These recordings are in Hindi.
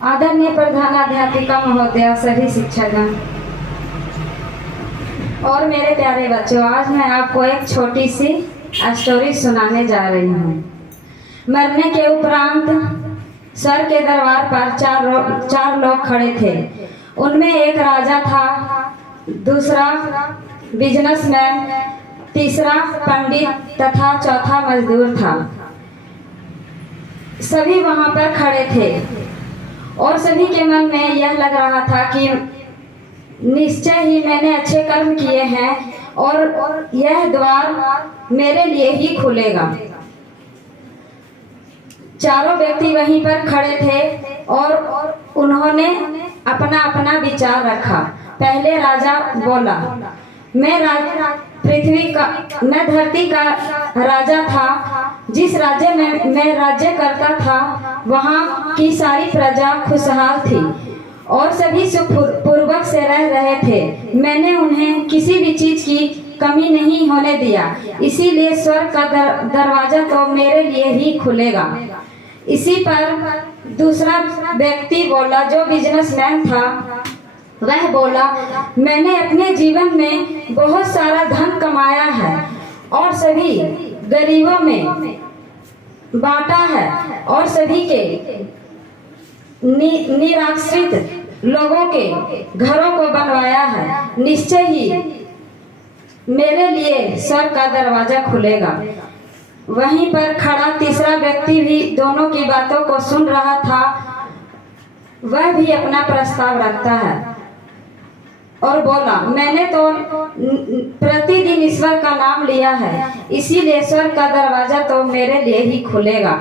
आदरणीय प्रधानाध्यापिका महोदया, सभी शिक्षकगण और मेरे प्यारे बच्चों, आज मैं आपको एक छोटी सी स्टोरी सुनाने जा रही हूँ। मरने के उपरांत सर के दरबार पर चार लोग खड़े थे। उनमें एक राजा था, दूसरा बिजनेसमैन, तीसरा पंडित तथा चौथा मजदूर था। सभी वहां पर खड़े थे और सभी के मन में यह लग रहा था कि निश्चय ही मैंने अच्छे कर्म किए हैं और यह द्वार मेरे लिए ही खुलेगा। चारों व्यक्ति वहीं पर खड़े थे और उन्होंने अपना अपना विचार रखा। पहले राजा बोला, मैं धरती का राजा था। जिस राज्य में मैं राज्य करता था वहाँ की सारी प्रजा खुशहाल थी और सभी सुखपूर्वक से रह रहे थे। मैंने उन्हें किसी भी चीज की कमी नहीं होने दिया, इसीलिए स्वर्ग का दरवाजा तो मेरे लिए ही खुलेगा। इसी पर दूसरा व्यक्ति बोला, जो बिजनेसमैन था, वह बोला, मैंने अपने जीवन में बहुत सारा धन कमाया है और सभी गरीबों में बांटा है और सभी के निराश्रित लोगों के घरों को बनवाया है। निश्चय ही मेरे लिए स्वर्ग का दरवाजा खुलेगा। वहीं पर खड़ा तीसरा व्यक्ति भी दोनों की बातों को सुन रहा था। वह भी अपना प्रस्ताव रखता है और बोला, मैंने तो प्रतिदिन ईश्वर का नाम लिया है, इसीलिए स्वर्ग का दरवाजा तो मेरे लिए ही खुलेगा।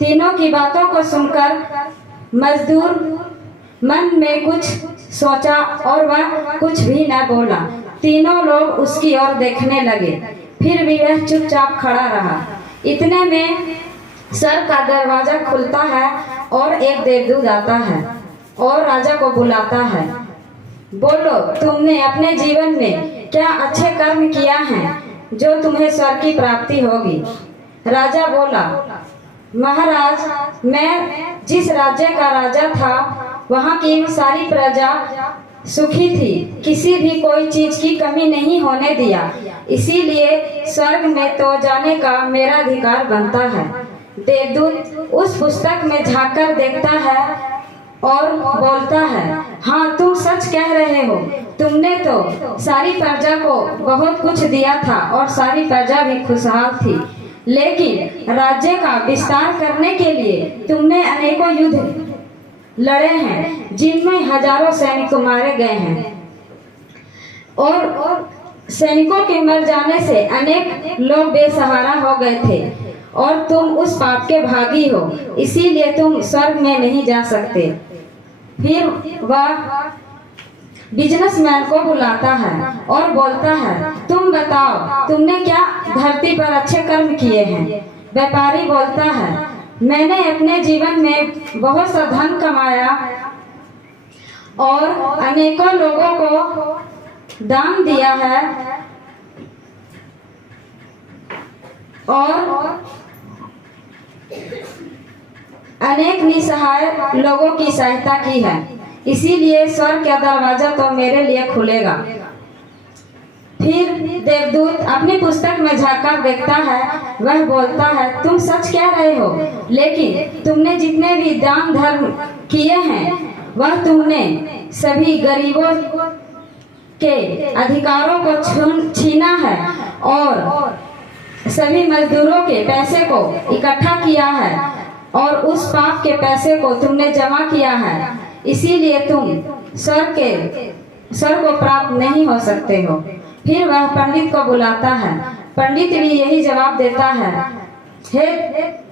तीनों की बातों को सुनकर मजदूर मन में कुछ सोचा और वह कुछ भी न बोला। तीनों लोग उसकी ओर देखने लगे, फिर भी वह चुपचाप खड़ा रहा। इतने में स्वर्ग का दरवाजा खुलता है और एक देवदूत आता है और राजा को बुलाता है। बोलो, तुमने अपने जीवन में क्या अच्छे कर्म किया है जो तुम्हें स्वर्ग की प्राप्ति होगी? राजा बोला, महाराज, मैं जिस राज्य का राजा था वहाँ की सारी प्रजा सुखी थी, किसी भी कोई चीज की कमी नहीं होने दिया, इसीलिए स्वर्ग में तो जाने का मेरा अधिकार बनता है। देवदूत उस पुस्तक में झांककर देखता है और बोलता है, हाँ, तुम सच कह रहे हो। तुमने तो सारी प्रजा को बहुत कुछ दिया था और सारी प्रजा भी खुशहाल थी, लेकिन राज्य का विस्तार करने के लिए तुमने अनेकों युद्ध लड़े हैं, जिनमें हजारों सैनिक मारे गए हैं और सैनिकों के मर जाने से अनेक लोग बेसहारा हो गए थे और तुम उस पाप के भागी हो, इसीलिए तुम स्वर्ग में नहीं जा सकते। फिर वह बिजनेसमैन को बुलाता है और बोलता है, तुम बताओ, तुमने क्या धरती पर अच्छे कर्म किए हैं? व्यापारी बोलता है, मैंने अपने जीवन में बहुत सा धन कमाया और अनेकों लोगों को दान दिया है और अनेक निसहाय लोगों की सहायता की है, इसीलिए स्वर्ग का दरवाजा तो मेरे लिए खुलेगा। फिर देवदूत अपनी पुस्तक में झांककर देखता है। वह बोलता है, तुम सच कह रहे हो, लेकिन तुमने जितने भी दान धर्म किए हैं वह तुमने सभी गरीबों के अधिकारों को छीना है और सभी मजदूरों के पैसे को इकट्ठा किया है और उस पाप के पैसे को तुमने जमा किया है, इसीलिए तुम स्वर्ग को प्राप्त नहीं हो सकते हो। फिर वह पंडित को बुलाता है। पंडित भी यही जवाब देता है, हे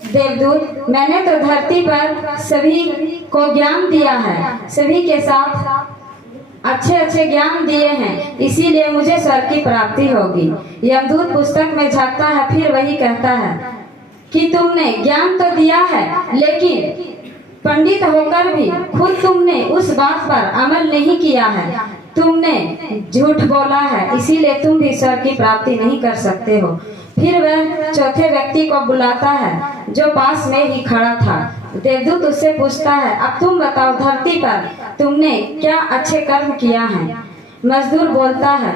देवदूत, मैंने तो धरती पर सभी को ज्ञान दिया है, सभी के साथ अच्छे अच्छे ज्ञान दिए हैं, इसीलिए मुझे स्वर्ग की प्राप्ति होगी। यमदूत पुस्तक में झांकता है, फिर वही कहता है कि तुमने ज्ञान तो दिया है, लेकिन पंडित होकर भी खुद तुमने उस बात पर अमल नहीं किया है, तुमने झूठ बोला है, इसीलिए तुम भी स्वर्ग की प्राप्ति नहीं कर सकते हो। फिर वह चौथे व्यक्ति को बुलाता है जो पास में ही खड़ा था। देवदूत उससे पूछता है, अब तुम बताओ धरती पर तुमने क्या अच्छे कर्म किया है। मजदूर बोलता है,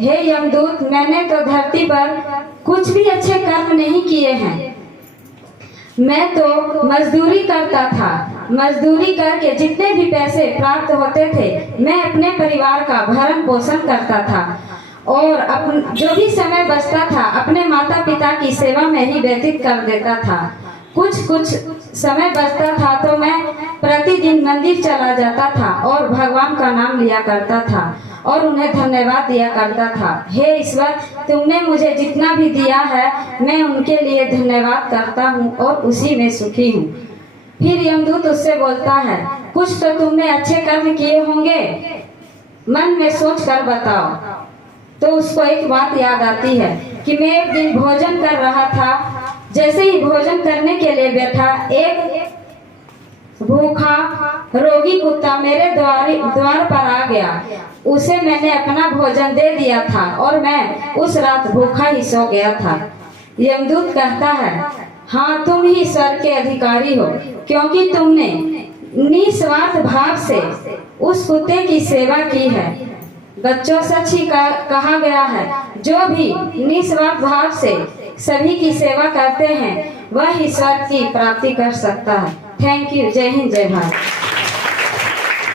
हे यमदूत, मैंने तो धरती पर कुछ भी अच्छे कर्म नहीं किए हैं। मैं तो मजदूरी करता था। मजदूरी करके जितने भी पैसे प्राप्त होते थे मैं अपने परिवार का भरण पोषण करता था और जो भी समय बचता था अपने माता पिता की सेवा में ही व्यतीत कर देता था। कुछ समय बचता था तो मैं प्रतिदिन मंदिर चला जाता था और भगवान का नाम लिया करता था और उन्हें धन्यवाद दिया करता था। हे ईश्वर, तुमने मुझे जितना भी दिया है मैं उनके लिए धन्यवाद करता हूँ और उसी में सुखी हूँ। फिर यमदूत उससे बोलता है, कुछ तो तुमने अच्छे कर्म किए होंगे, मन में सोच कर बताओ। तो उसको एक बात याद आती है कि मैं एक दिन भोजन कर रहा था। जैसे ही भोजन करने के लिए बैठा, एक भूखा रोगी कुत्ता मेरे द्वार पर आ गया। उसे मैंने अपना भोजन दे दिया था और मैं उस रात भूखा ही सो गया था। यमदूत कहता है, हाँ, तुम ही स्वर्ग के अधिकारी हो, क्योंकि तुमने निस्वार्थ भाव से उस कुत्ते की सेवा की है। बच्चों, सच ही कहा गया है, जो भी निस्वार्थ भाव से सभी की सेवा करते हैं वह ही स्वर्ग की प्राप्ति कर सकता है। Thank you. जय हिंद, जय भारत।